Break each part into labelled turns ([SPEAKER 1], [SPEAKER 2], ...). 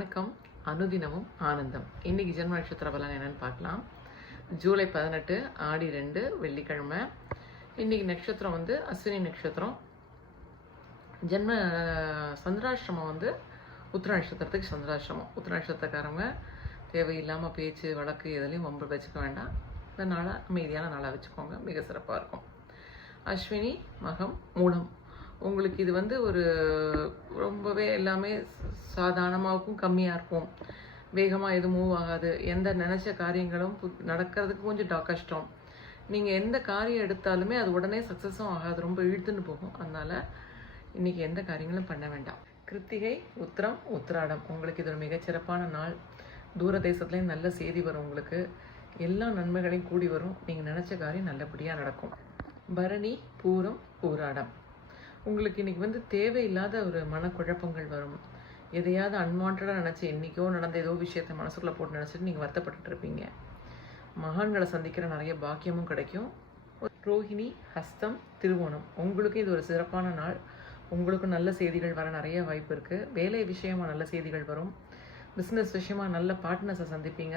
[SPEAKER 1] வணக்கம். அனுதினமும் ஆனந்தம். இன்னைக்கு ஜென்ம நட்சத்திர பலன் என்னன்னு பார்க்கலாம். ஜூலை பதினெட்டு ஆடி ரெண்டு வெள்ளிக்கிழமை. இன்னைக்கு நட்சத்திரம் வந்து அஸ்வினி நட்சத்திரம். ஜென்ம சந்திராஷ்டிரமம் வந்து உத்திர நட்சத்திரத்துக்கு சந்திராஷ்டிரமம். உத்திர நட்சத்திரக்காரங்க தேவையில்லாமல் பேச்சு வழக்கு எதுலேயும் வம்பு வச்சுக்க வேண்டாம். இந்த நாளாக அமைதியான நாளாக வச்சுக்கோங்க. மிக சிறப்பாக இருக்கும். அஸ்வினி மகம் மூலம். உங்களுக்கு இது வந்து ஒரு ரொம்பவே எல்லாமே சாதாரணமாகவும் கம்மியாக இருக்கும். வேகமாக எதுவும் மூவ் ஆகாது. எந்த நினச்ச காரியங்களும் நடக்கிறதுக்கு கொஞ்சம் டா- கஷ்டம். நீங்கள் எந்த காரியம் எடுத்தாலுமே அது உடனே சக்ஸஸும் ஆகாது. ரொம்ப இழுத்துன்னு போகும். அதனால் இன்னைக்கு எந்த காரியங்களும் பண்ண வேண்டாம். கிருத்திகை உத்திரம் உத்திராடம். உங்களுக்கு இது ஒரு மிகச்சிறப்பான நாள். தூர தேசத்துலேயும் நல்ல செய்தி வரும் உங்களுக்கு. எல்லா நன்மைகளையும் கூடி வரும். நீங்கள் நினச்ச காரியம் நல்லபடியாக நடக்கும். பரணி பூரம் பூராடம் உங்களுக்கு இன்னைக்கு வந்து தேவையில்லாத ஒரு மனக்குழப்பங்கள் வரும். எதையாவது அன்வான்டாக நினச்சி என்றைக்கோ நடந்த ஏதோ விஷயத்தை மனசுக்குள்ளே போட்டு நினச்சிட்டு நீங்கள் வருத்தப்பட்டுட்டு இருப்பீங்க. மகான்களை சந்திக்கிற நிறைய பாக்கியமும் கிடைக்கும். ரோஹிணி ஹஸ்தம் திருவோணம். உங்களுக்கு இது ஒரு சிறப்பான நாள். உங்களுக்கு நல்ல செய்திகள் வர நிறைய வாய்ப்பு இருக்குது வேலை விஷயமா நல்ல செய்திகள் வரும். பிஸ்னஸ் விஷயமா நல்ல பார்ட்னர்ஸை சந்திப்பீங்க.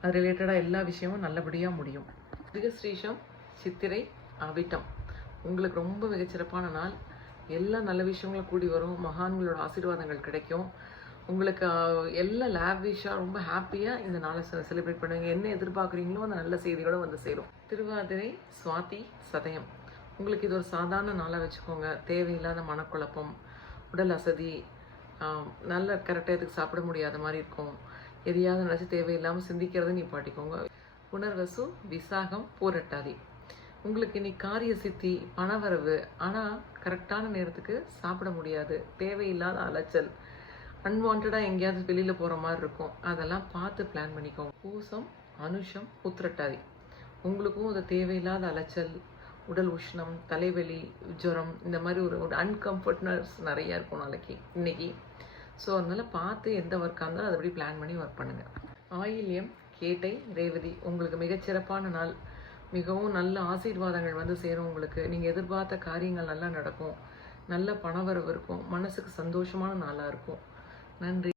[SPEAKER 1] அது ரிலேட்டடாக எல்லா விஷயமும் நல்லபடியாக முடியும். மிருகஸ்ரீஷம் சித்திரை அவிட்டம். உங்களுக்கு ரொம்ப மிகச்சிறப்பான நாள். எல்லா நல்ல விஷயங்களும் கூடி வரும். மகான்களோட ஆசீர்வாதங்கள் கிடைக்கும். உங்களுக்கு ஆஹ், எல்லா லேவிஷாக ரொம்ப ஹாப்பியாக இந்த நாளை செலிப்ரேட் பண்ணுவீங்க என்ன எதிர்பார்க்குறீங்களோ அந்த நல்ல செய்திகளும் வந்து சேரும். திருவாதிரை சுவாதி சதயம். உங்களுக்கு இது ஒரு சாதாரண நாளாக வச்சுக்கோங்க. தேவையில்லாத மனக்குழப்பம் உடல் அசதி நல்ல கரெக்டாக இதுக்கு சாப்பிட முடியாத மாதிரி இருக்கும். எதையாவது நினச்சி தேவையில்லாமல் சிந்திக்கிறத நீ பாட்டிக்கோங்க புனர்வசு விசாகம் பூரட்டாதி. உங்களுக்கு இன்னைக்கு காரிய சித்தி பணவரவு. ஆனால் கரெக்டான நேரத்துக்கு சாப்பிட முடியாது. தேவையில்லாத அலைச்சல். அன்வான்டாக எங்கேயாவது வெளியில் போகிற மாதிரி இருக்கும். அதெல்லாம் பார்த்து பிளான் பண்ணிக்கோங்க. பூசம் அனுஷம் உத்திரட்டாதி. உங்களுக்கும் அது தேவையில்லாத அலைச்சல் உடல் உஷ்ணம் தலைவலி ஜுரம் இந்த மாதிரி ஒரு ஒரு அன்கம்ஃபர்ட்னஸ் நிறையா இருக்கும் நாளைக்கு இன்னைக்கு. ஸோ அதனால் பார்த்து எந்த ஒர்க்காக இருந்தாலும் அதுபடி பிளான் பண்ணி ஒர்க் பண்ணுங்கள் ஆயில்யம் கேட்டை ரேவதி உங்களுக்கு மிகச்சிறப்பான நாள். மிகவும் நல்ல ஆசீர்வாதங்கள் வந்து சேரும் உங்களுக்கு. நீங்கள் எதிர்பார்த்த காரியங்கள் நல்லா நடக்கும். நல்ல பணவரவு இருக்கும். மனசுக்கு சந்தோஷமான நாளாக இருக்கும். நன்றி.